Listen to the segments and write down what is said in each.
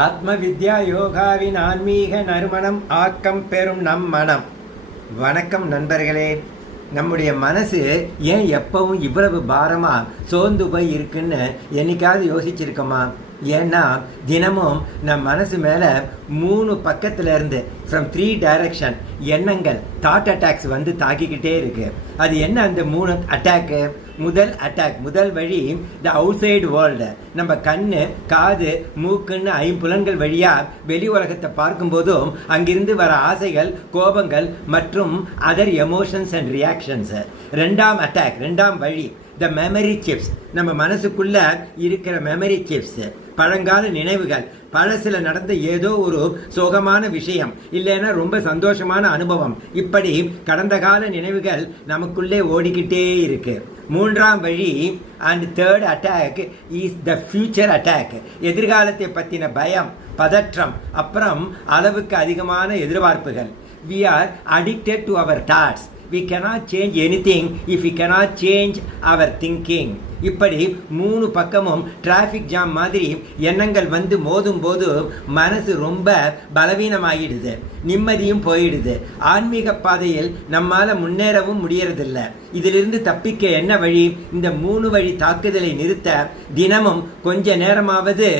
ஆத்ம வித்யா யோகாவின் ஆன்மீக நறுமணம் ஆக்கம் பெறும் நம் மனம். வணக்கம் நண்பர்களே. நம்முடைய மனசு ஏன் எப்பவும் இவ்வளவு பாரமா சோர்ந்து போய் இருக்குன்னு என்னைக்காவது யோசிச்சிருக்கோமா? ஏன்னா தினமும் நம் மனசு மேலே 3 பக்கத்தில் இருந்து ஃப்ரம் 3 டைரக்ஷன் எண்ணங்கள் தாட் அட்டாக்ஸ் வந்து தாக்கிக்கிட்டே இருக்கு. அது என்ன அந்த 3 அட்டாக்கு? முதல் வழி த அவுட் சைடு வேர்ல்டு. நம்ம கண்ணு, காது, மூக்குன்னு 5 புலன்கள் வழியாக வெளி உலகத்தை பார்க்கும்போதும் அங்கிருந்து வர ஆசைகள், கோபங்கள் மற்றும் அதர் எமோஷன்ஸ் அண்ட் ரியாக்ஷன்ஸ். ரெண்டாம் வழி த மெமரி சிப்ஸ். நம்ம மனசுக்குள்ள இருக்கிற மெமரி சிப்ஸ், பழங்கால நினைவுகள், பழசில நடந்த ஏதோ ஒரு சோகமான விஷயம், இல்லைன்னா ரொம்ப சந்தோஷமான அனுபவம், இப்படி கடந்த கால நினைவுகள் நமக்குள்ளே ஓடிக்கிட்டே இருக்கு. 3ஆம் வழி and third attack is the future attack. எதிர்காலத்தை பற்றின பயம், பதற்றம், அப்புறம் அளவுக்கு அதிகமான எதிர்பார்ப்புகள். We are addicted to our thoughts. We cannot change anything if we cannot change our thinking. இப்படி 3 பக்கமும் டிராஃபிக் ஜாம் மாதிரி எண்ணங்கள் வந்து மோதும் போது மனசு ரொம்ப பலவீனமாகிடுது, நிம்மதியும் போயிடுது. ஆன்மீக பாதையில் நம்மால் முன்னேறவும் முடியறதில்ல. இதிலிருந்து தப்பிக்க என்ன வழி? இந்த 3 வழி தாக்குதலை நிறுத்த தினமும் கொஞ்ச நேரமாவது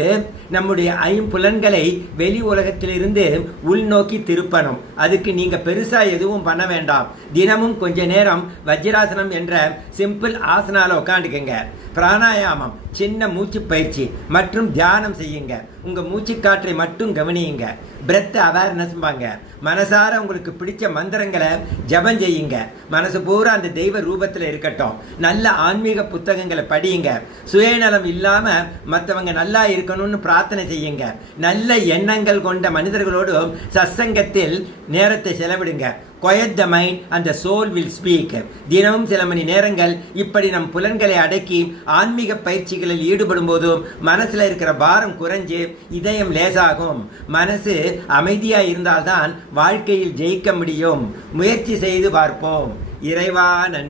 நம்முடைய 5 புலன்களை வெளி உலகத்திலிருந்து உள்நோக்கி திருப்பணும். அதுக்கு நீங்க பெருசா எதுவும் பண்ண வேண்டாம். தினமும் கொஞ்ச நேரம் வஜ்ராசனம் என்ற சிம்பிள் ஆசனால உட்காந்துக்குங்க. பிராணாயாமம், சின்ன மூச்சு பயிற்சி மற்றும் தியானம் செய்யுங்க. உங்க மூச்சு காற்றை மட்டும் கவனியுங்க. பிரெத் அவேர்னஸ் பாங்க. மனசார உங்களுக்கு பிடிச்ச மந்திரங்களை ஜபம் செய்யுங்க. மனசு பூரா அந்த தெய்வ ரூபத்தில் இருக்கட்டும். நல்ல ஆன்மீக புத்தகங்களை படியுங்க. சுயநலம் இல்லாம மற்றவங்க நல்லா இருக்கணும்னு பிரார்த்தனை செய்யுங்க. நல்ல எண்ணங்கள் கொண்ட மனிதர்களோடு சத்சங்கத்தில் நேரத்தை செலவிடுங்க. Quiet the mind and the soul will speak. தினமும் சில மணி நேரங்கள் இப்படி நம் புலன்களை அடக்கி ஆன்மீக பயிற்சிகளில் ஈடுபடும் போதும் மனசுல இருக்கிற பாரம் குறைஞ்சு இதயம் லேசாகும். மனசு அமைதியா இருந்தால்தான் வாழ்க்கையில் ஜெயிக்க முடியும். முயற்சி செய்து பார்ப்போம். இறைவா நன்றி.